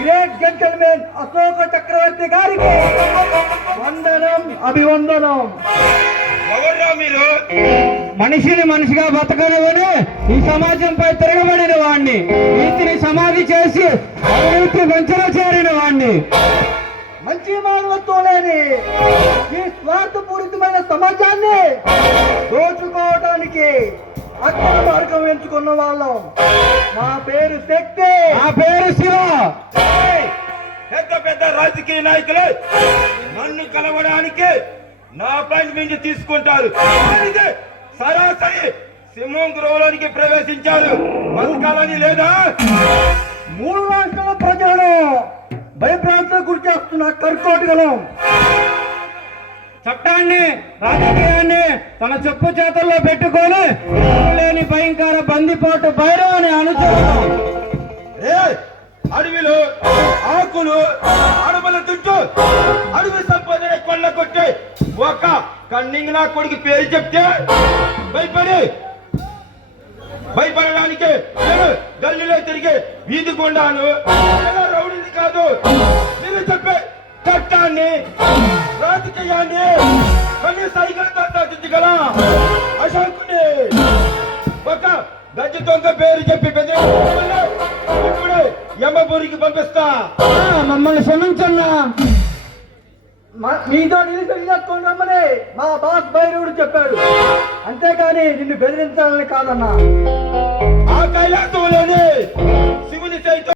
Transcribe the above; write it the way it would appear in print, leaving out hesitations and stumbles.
Great gentlemen Ashoka చక్రవర్తి గారికి వందనం, అభివందనం. ఎవరు మీరు? మనిషిని మనిషిగా బతకనివని ఈ సమాజంపై తిరగబడిన వాణ్ణి, నీతిని సమాధి చేసి అవినీతి వెంచన చేరిన వాణ్ణి, మంచి మానవత్వం లేని ఈ స్వార్థపూరితమైన సమాజాన్ని దోచుకోవడానికి అక్కడ మార్గం ఎంచుకున్న వాళ్ళం. నా పేరు శక్తి. నా పేరు శివ. పెద్ద పెద్ద రాజకీయ నాయకులు నన్ను కలవడానికి నా అపాయింట్మెంట్ తీసుకుంటారు. సరాసరి సింహం గృహలోనికి ప్రవేశించారు. బతకాలని లేదా? 3 రాష్ట్రాల ప్రజలను భయభ్రాంతులకు గురి చేస్తున్న కర్కోటకలం చట్టాన్ని, రాజకీయాన్ని తన చెప్పు చేతల్లో పెట్టుకొని లేని భయంకర బందిపోటు భైరవాన్ని అనుచరులు అడవిలో ఆకులు అడవుల చుట్టూ అడవి సంపదన కొల్ల కొట్టి ఒక కన్నింగ్ నా కొడుకు పేరు చెప్తే భయపడడానికి నేను గల్లీలో తిరిగి వీధి కొండాను. రౌడీది కాదు. మీరు చెప్పే చట్టాన్ని, రాజకీయాన్ని కొన్ని సైకిల్తో సాధించగల అశోకుని ఒక గజ్జి దొంగ పేరు చెప్పి ఇప్పుడు యమపురికి పంపిస్తా. మమ్మల్ని క్షమించన్నా. మీతో నిలిచేసుకొని రమ్మని మా బాస్ భైరవుడు చెప్పాడు. అంతేకాని నిన్ను బెదిరించాలని కాదన్నా. ఆ కైలాసంలోనే శివుని సైతం